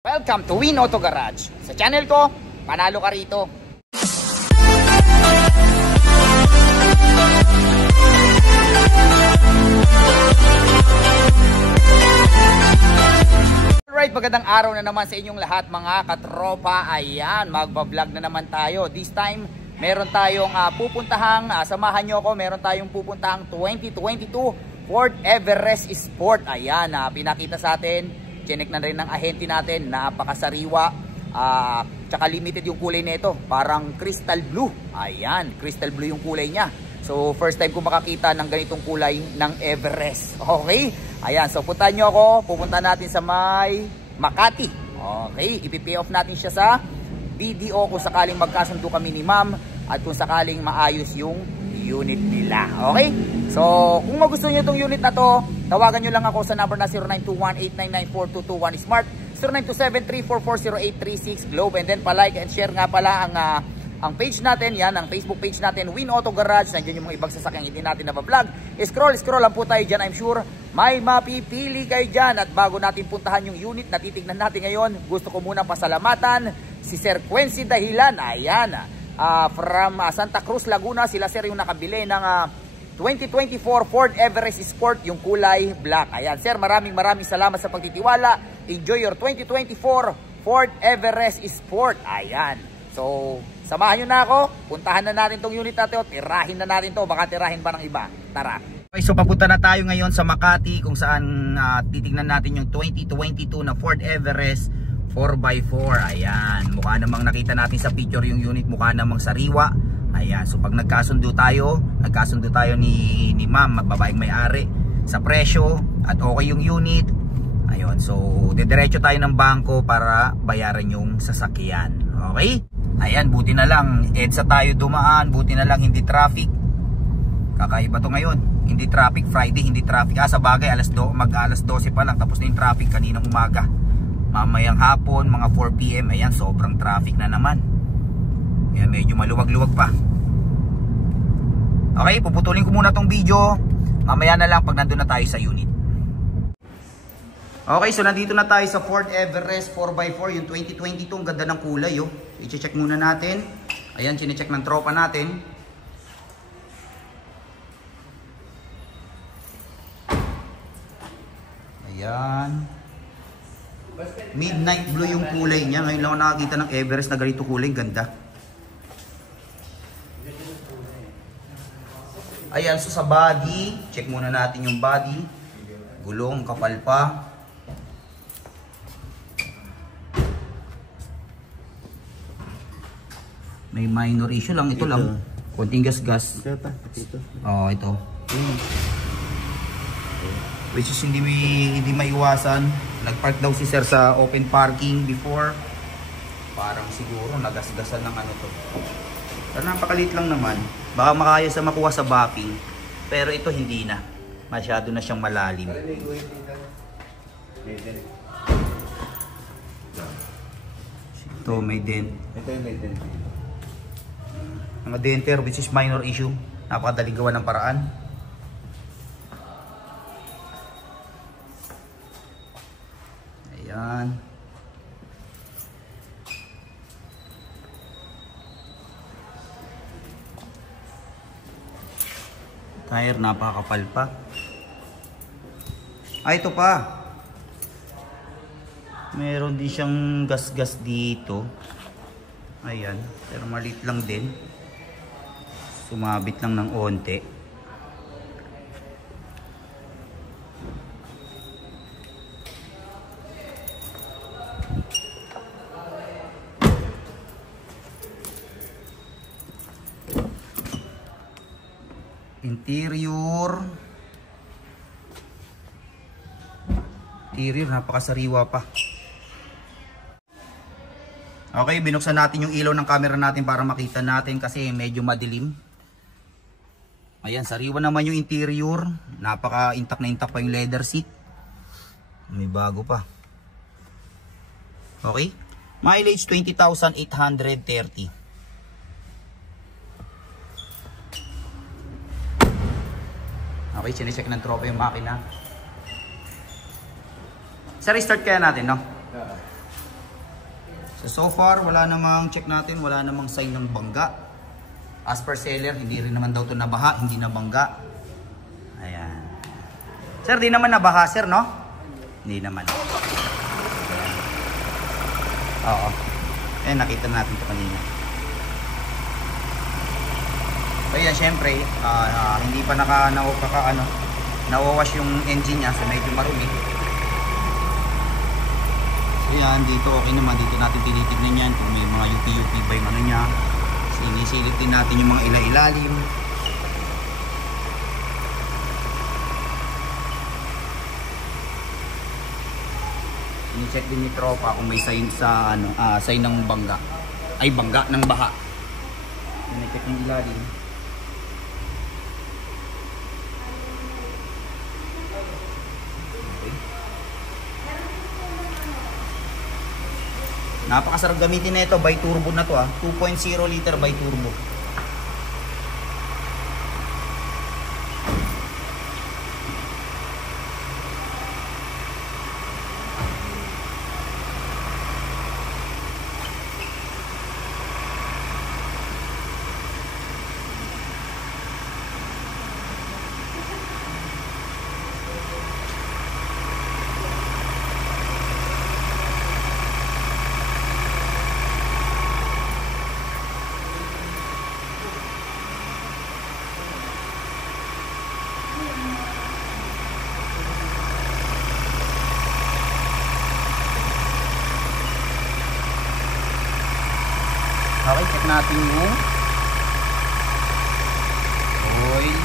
Welcome to Win Auto Garage. Sa channel ko, panalo ka rito. Alright, magandang araw na naman sa inyong lahat mga katropa. Ayan, magbablog na naman tayo. This time, meron tayong pupuntahang, samahan nyo ako, meron tayong pupuntahang 2022 Ford Everest Sport. Ayan, pinakita sa atin. Chinek na rin ng ahente natin, napakasariwa, tsaka limited yung kulay nito, parang crystal blue. Ayan, crystal blue yung kulay niya. So first time ko makakita ng ganitong kulay ng Everest. Okay, ayan, so puntahan nyo ako, pupunta natin sa may Makati. Okay, ipipay off natin siya sa BDO kung sakaling magkasundo kami ni ma'am at kung sakaling maayos yung unit nila. Okay, so kung magustuhan nyo itong unit na to, tawagan nyo lang ako sa number na 0921-899-4221 Smart, 0927-344-0836 Globe, and then palike and share nga pala ang page natin, yan, ang Facebook page natin, Win Auto Garage. Nandiyan yung mga ibang sasakyang hindi natin na-vlog. Scroll lang po tayo dyan. I'm sure may mapipili kayo dyan. At bago natin puntahan yung unit na titignan natin ngayon, gusto ko muna pasalamatan si Sir Quincy Dahilan. Ayan, from Santa Cruz, Laguna. Sila sir yung nakabili ng 2024 Ford Everest Sport, yung kulay black. Ayan sir, maraming salamat sa pagtitiwala. Enjoy your 2024 Ford Everest Sport. Ayan, so samahan nyo na ako, puntahan na natin tong unit natin, tirahin na natin to, baka tirahin pa ng iba. Tara. Okay, so papunta na tayo ngayon sa Makati kung saan titignan natin yung 2022 na Ford Everest 4x4. Ayan, mukha namang nakita natin sa picture yung unit, mukha namang sariwa. Ayan, so pag nagkasundo tayo ni ma'am at babaeng may-ari sa presyo at okay yung unit, ayun, so didiretso tayo ng bangko para bayaran yung sasakyan. Okay? Ayan, buti na lang EDSA tayo dumaan, buti na lang hindi traffic. Kakaiba to ngayon, hindi traffic. Friday hindi traffic, sa bagay mag-alas 12 pa lang, tapos na yung traffic kaninang umaga. Mamayang hapon, mga 4 PM, ayan, sobrang traffic na naman. Ayan, medyo maluwag-luwag pa. Okay, puputulin ko muna tong video. Mamaya na lang pag nandun na tayo sa unit. Okay, so nandito na tayo sa Ford Everest 4x4, yung 2022. Ang ganda ng kulay, oh. I-check muna natin. Ayan, chinecheck ng tropa natin. Ayan. Midnight blue yung kulay niya. Ngayon lang ako nakakita ng Everest na ganito kulay. Ganda. Ayan, so sa body, check muna natin yung body. Gulong, kapal pa. May minor issue lang, ito lang. Konting gas-gas. Oo, ito. Which is hindi maiwasan. Nagpark daw si sir sa open parking before. Parang siguro nagasgasan ng ano to. Pero napakaliit lang naman. Baka makaya sa makuha sa backing. Pero ito hindi na. Masyado na siyang malalim. Ito may dent. Ito yung may dent. Mga denter, which is minor issue. Napakadaling gawa ng paraan. Ayan. Tire, napakapal pa. Ito pa. Meron din siyang gas-gas dito. Ayan, pero maliit lang din. Sumabit lang ng onte. Interior, napakasariwa pa. Okay, binuksan natin yung ilaw ng camera natin para makita natin kasi medyo madilim. Ayan, sariwa naman yung interior. Napaka-intact na intact pa yung leather seat. May bago pa. Okay, mileage 20,830. Okay, sinecheck ng tropa yung makina. Sa restart kaya natin, no? So far, wala namang check natin, wala namang sign ng bangga. As per seller, hindi rin naman daw ito nabaha, hindi nabangga. Ayan. Sir, di naman nabaha, sir, no? Hindi naman. Ayan. Oo. Eh, nakita natin ito kanina. So yan, syempre, hindi pa nawawash yung engine niya, so medyo marumi. So yan, dito okay naman, dito natin tinitignan yan kung may mga UP ba yung ano niya. Sinisilip din natin yung mga ilalim. Sini-check din ni tropa kung may sign sa sign ng bangga. Ay, bangga ng baha. Sini-check yung ilalim. Napakasarap gamitin na ito, by turbo na to 2.0 liter by turbo. Okay, check natin yung oil.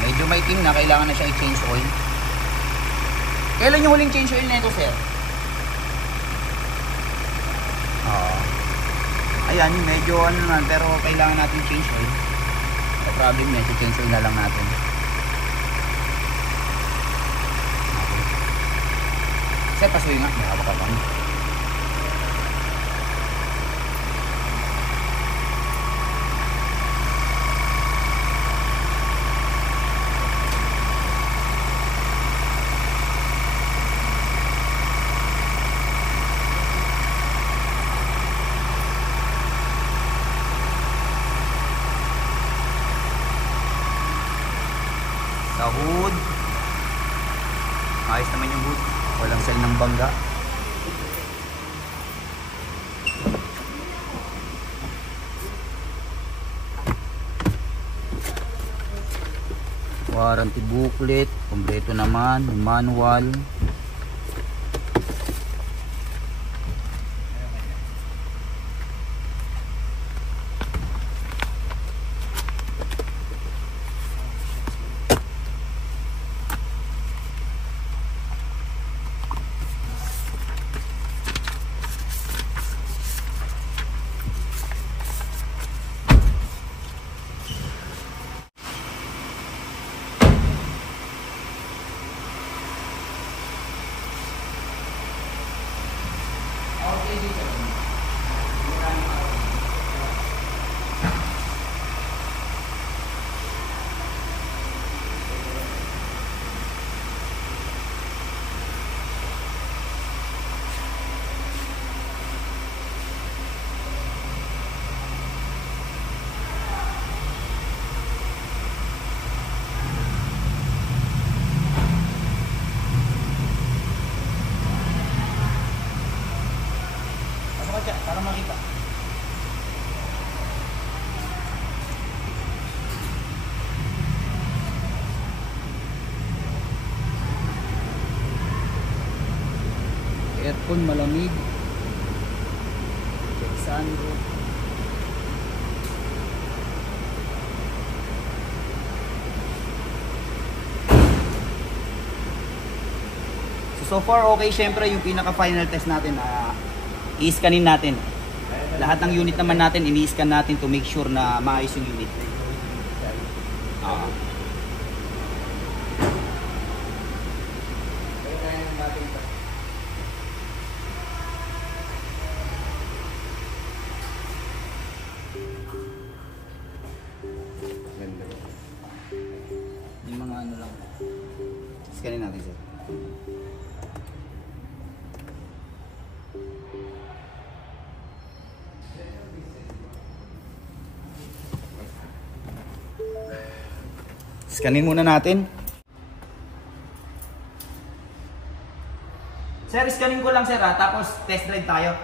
Medyo maitim na, kailangan na siya i-change oil. Kailan yung huling change oil na ito, sir? Ayan, medyo ano naman, pero kailangan natin change oil. No problem na, i-change oil na lang natin. Okay. Sir, pasuyo nga, may hawak ka lang. Sa hood, ayos naman yung hood, walang sign ng bangga. Warranty booklet, kompleto naman, manual. Para makita. Aircon malamig. Check sunroof. So far okay, syempre yung pinaka final test natin i-scanin natin. Lahat ng unit naman natin ini-scan natin to make sure na maayos yung unit. Yung mga ano lang. Scanin natin, sir. Scanin muna natin. Sir, scanin ko lang sir ha, tapos test drive tayo.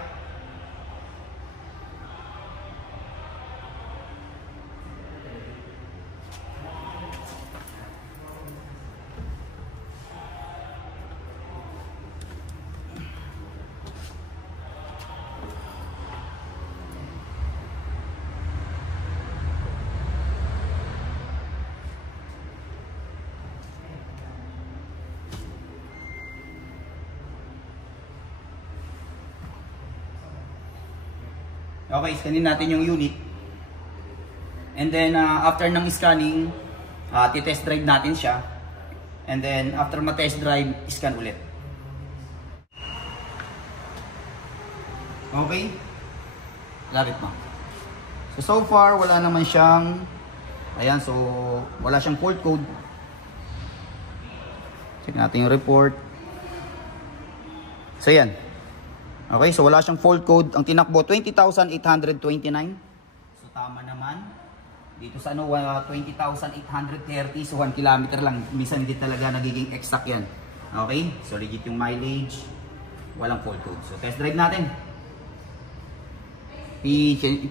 Okay, scanin natin yung unit. And then after ng scanning, titest drive natin siya. And then after ma-test drive, scan ulit. Okay? Lapit mo. So far, wala naman siyang, ayan, so wala siyang fault code. Check natin yung report. So yan. Okay, so wala siyang fault code. Ang tinakbo, 20,829. So tama naman. Dito sa ano, 20,830. So 1 kilometer lang. Minsan hindi talaga nagiging exact yan. Okay, so legit yung mileage. Walang fault code. So test drive natin.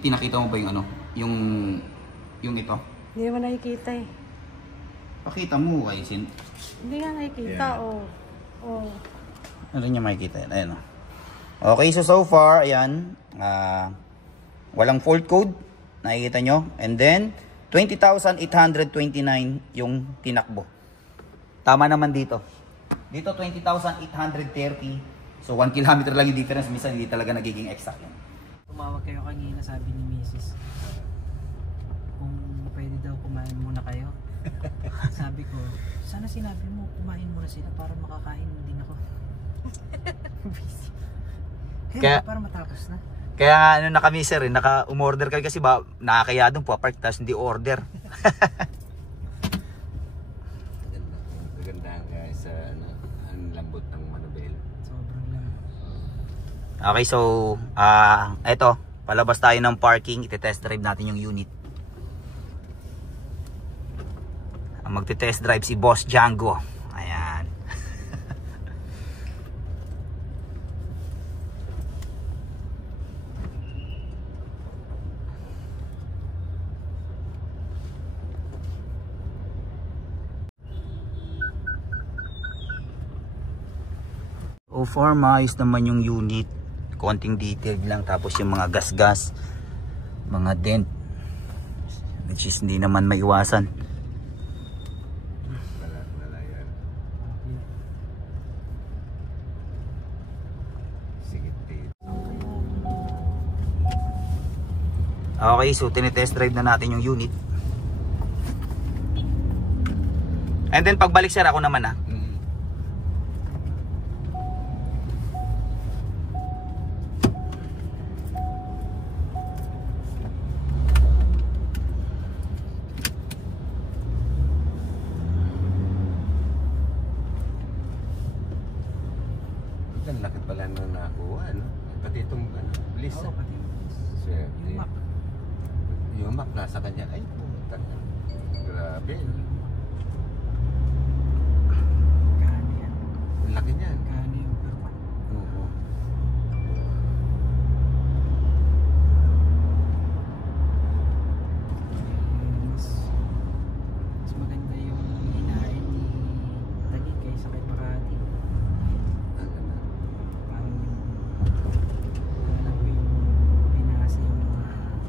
Pinakita mo ba yung ano? Yung ito? Hindi mo nakikita eh. Pakita mo, Aisin. Hindi nga nakikita, yeah. Oh. Ano rin niya makikita yan? Ayan o. Okay, so far, ayan, walang fault code, nakikita nyo. And then, 20,829 yung tinakbo. Tama naman dito. Dito, 20,830. So, 1 kilometer lang yung difference. Minsan, hindi talaga nagiging exact yan. Tumawag kayo kanina, sabi ni Mrs. Kung pwede daw kumain muna kayo. Sabi ko, sana sinabi mo, kumain muna sila para makakain din ako. Busy. Kaya para matapos na. Kaya ano na kami sir, naka-umorder kami kasi ba nakakaya doon po park tapos hindi order. Maganda guys sa ang lambot ng Manubel. Sobrang lang. Okay, so eto, palabas tayo ng parking, ite-test drive natin yung unit. Ang magte-test drive si Boss Django. Ayan. So far, maayos naman yung unit. Konting detail lang. Tapos yung mga gas-gas, mga dent, which is hindi naman maiwasan. Wala yan. Sigit din. Okay, so tinitest drive na natin yung unit. And then pagbalik sir, ako naman ah. Ang laki pala na nakuha, no? Pati itong list. Oo, pati Swerte. yung map. Yung map nasa kanya. Ay, puta. Grabe. Kani yan. Ang laki niyan. Kani yung perma. Oo. Mas maganda yung hinahin ni Taguig kaysa kay Makati. Ang ganda. Parang alam ko yung pinasa yung mga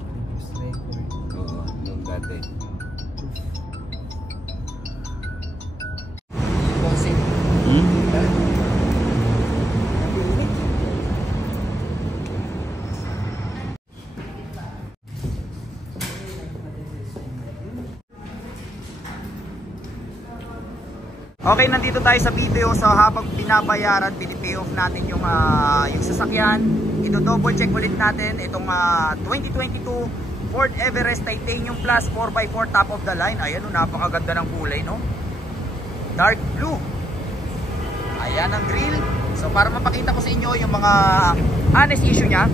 previous record. Oo, nung dati. Okay, nandito tayo sa video. So habang binabayaran, pinipay off natin yung sasakyan. Ito-double check ulit natin itong 2022 Ford Everest Titanium Plus 4x4 top of the line. Ayan, napakaganda ng kulay, no? Dark blue. Ayan ang grill. So para mapakita ko sa inyo yung mga honest issue niya.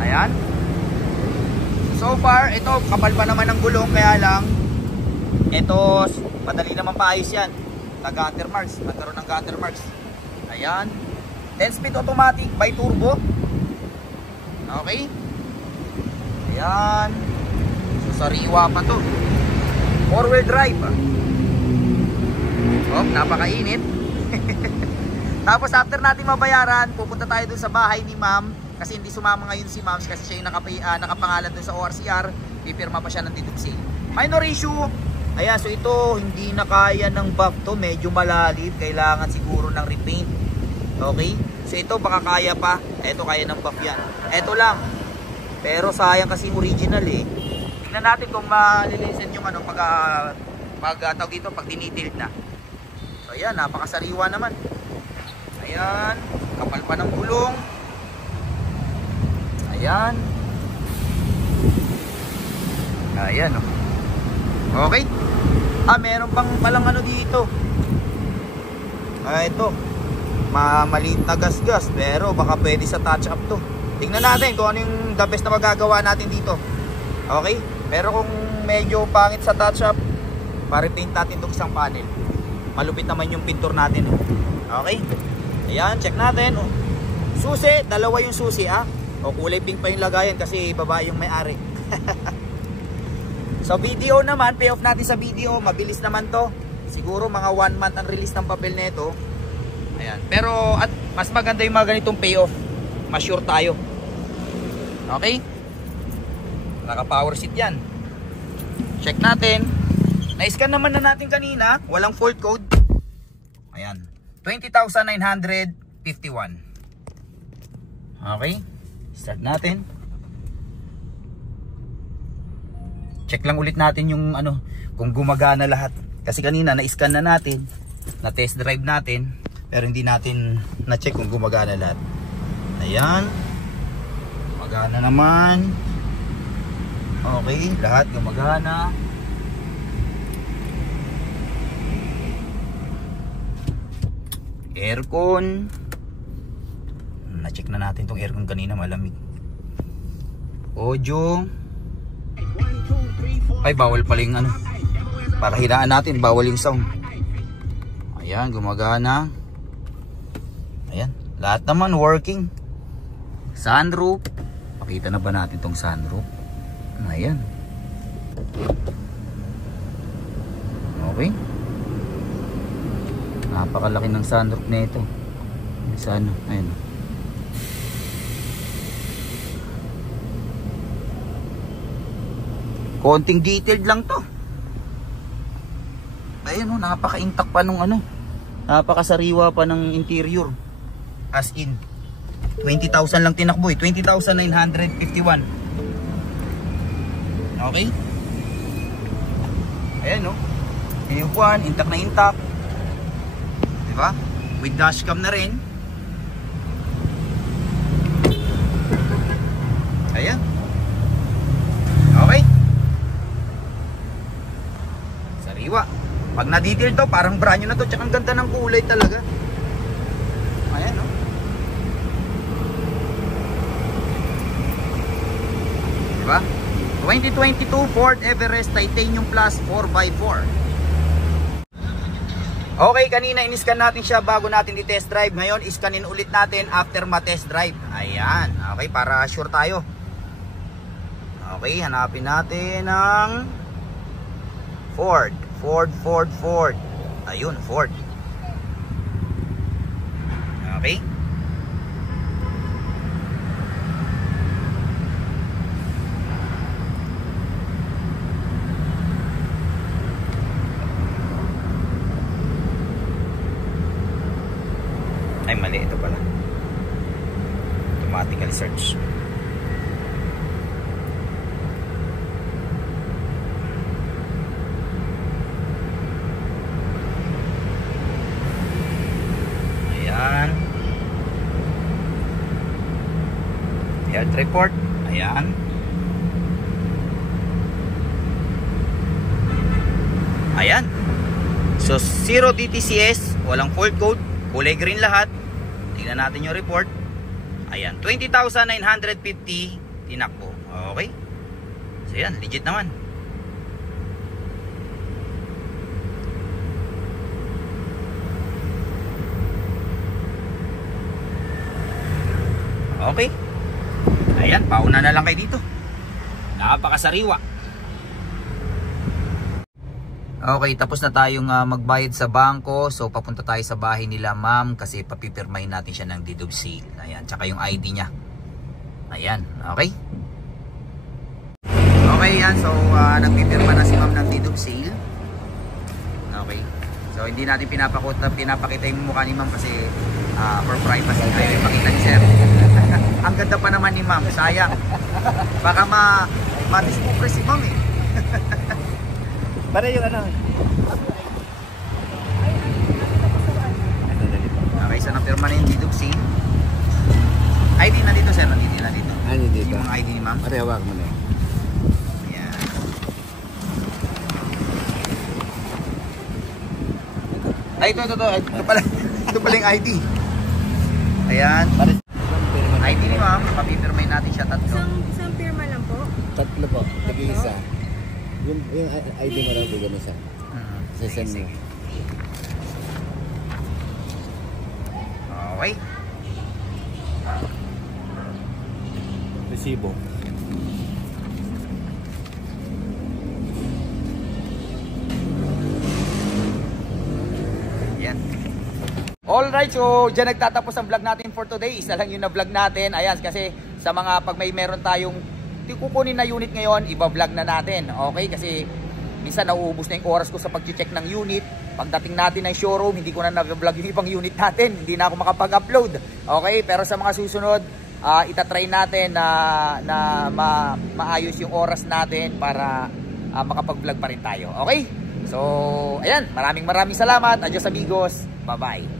Ayan. So far, ito kapal pa naman ng gulong, kaya lang Ito, madali naman paayos yan. Nag-gutter marks, nagkaroon ng gutter marks. Ayan. 10-speed automatic by turbo. Okay. Ayan. So, sariwa pa to. 4-wheel drive. Oh, napakainit. Tapos after natin mabayaran, pupunta tayo dun sa bahay ni ma'am. Kasi hindi sumama ngayon si ma'am kasi siya yung nakapangalan dun sa ORCR. Pipirma pa siya ng deed of sale. Minor issue. Ayan, so ito hindi na kaya ng back to. Medyo malalim. Kailangan siguro ng repaint. Okay? So ito baka kaya pa. Ito kaya ng back yan. Ito lang. Pero sayang kasi original eh. Tingnan natin kung malilisen yung ano tawag dito pag dinetailed na. So ayan, napakasariwa naman. Ayan, kapal pa ng gulong. Ayan. Ayan oh. Okay. Meron pang palang ano dito. Ito. Maliit na gas-gas pero baka pwede sa touch up to. Tingnan natin kung ano yung the best na magagawa natin dito. Okay? Pero kung medyo pangit sa touch up, pa-repaint natin itong isang panel. Malupit naman yung pintur natin. Okay? Ayan, check natin. Susi, dalawa yung susi o kulay pink pa yung lagayan kasi babae yung may-ari. So video naman, payoff natin sa video. Mabilis naman to. Siguro mga 1 month ang release ng papel nito. Ayan. Pero at mas maganda yung mga ganitong payoff. Mas sure tayo. Okay? Naka power seat yan. Check natin. Na-scan naman na natin kanina. Walang fault code. Ayan. 20,951. Okay. Start natin. Check lang ulit natin yung ano, kung gumagana lahat. Kasi kanina na-scan na natin, na test drive natin, pero hindi natin na-check kung gumagana lahat. Ayan. Gumagana naman. Okay, lahat gumagana. Aircon. Na-check na natin tong aircon kanina, malamig. Audio. Ay, bawal pala yung ano. Para hinaan natin, bawal yung sound. Ayan, gumagana. Ayan, lahat naman working. Sunroof. Pakita na ba natin tong sunroof? Ayan. Okay. Napakalaki ng sunroof na ito. Sana, ayan. Konting detailed lang to. Ayan o, napaka-intact pa nung ano. Napakasariwa pa ng interior. As in 20,000 lang tinakbo eh. 20,951. Okay. Ayan o. Yung upuan, intact na intact. Diba? With dashcam na rin. Ayan. Okay. Sariwa. Pag na-detail to, parang brand new na to. Tsaka ang ganda ng kulay talaga. Ayan, no? Diba? 2022 Ford Everest Titanium Plus 4x4. Okay, kanina in-scan natin siya bago natin i-test drive. Ngayon, iskanin ulit natin after ma-test drive. Ayan. Okay, para sure tayo. Okay, hanapin natin ang Ford. Ford. Ayun, Ford. Okay. Ay, mali. Ito pala. Automatically search. Ayan. Health report. Ayan. Ayan. So, 0 DTCS. Walang fault code. Kulay green lahat. Tingnan natin yung report. Ayan. 20,950 tinakbo. Okay. So, yan. Legit naman. Okay. Ayan, pauna na lang kayo dito. Napakasariwa. Okay, tapos na tayong magbayad sa bangko. So papunta tayo sa bahay nila ma'am kasi papipirmahin natin siya ng deed of sale. Ayan, tsaka yung ID niya. Ayan, okay. Okay yan, so nagpipirma na si ma'am ng deed of sale. Okay. So hindi natin pinapakita yung mukha ni ma'am kasi for privacy tayo ipakita ni sir. Ang ganda pa naman ni ma'am, sayang. Baka ma-discompress si ma'am eh. Para yung ano. Okay, so napirma na yung deed of sale. ID na dito sir, nandito na dito. Ano dito? Yung ID ni ma'am. Parehawak mo na eh. Ayan. Ay, ito pala, ito pala yung ID. Ayan. ID ni ma'am, papipirmahin natin siya tatlo. Isang pirma lang po. Tatlo po. Tag-iisa. Yung ID mo lang bigyan mo sa. Sasend mo. Okay. Resibo. Yan. Alright, so dyan nagtatapos ang vlog natin for today. Isa lang yung na-vlog natin. Ayan, kasi sa mga pag may meron tayong kukunin na unit ngayon, iba-vlog na natin. Okay, kasi minsan nauubos na yung oras ko sa pag-check ng unit. Pagdating natin ng showroom, hindi ko na na-vlog yung ibang unit natin. Hindi na ako makapag-upload. Okay, pero sa mga susunod, itatry natin na maayos yung oras natin para makapag-vlog pa rin tayo. Okay? So, ayan, maraming salamat. Adios amigos. Bye-bye.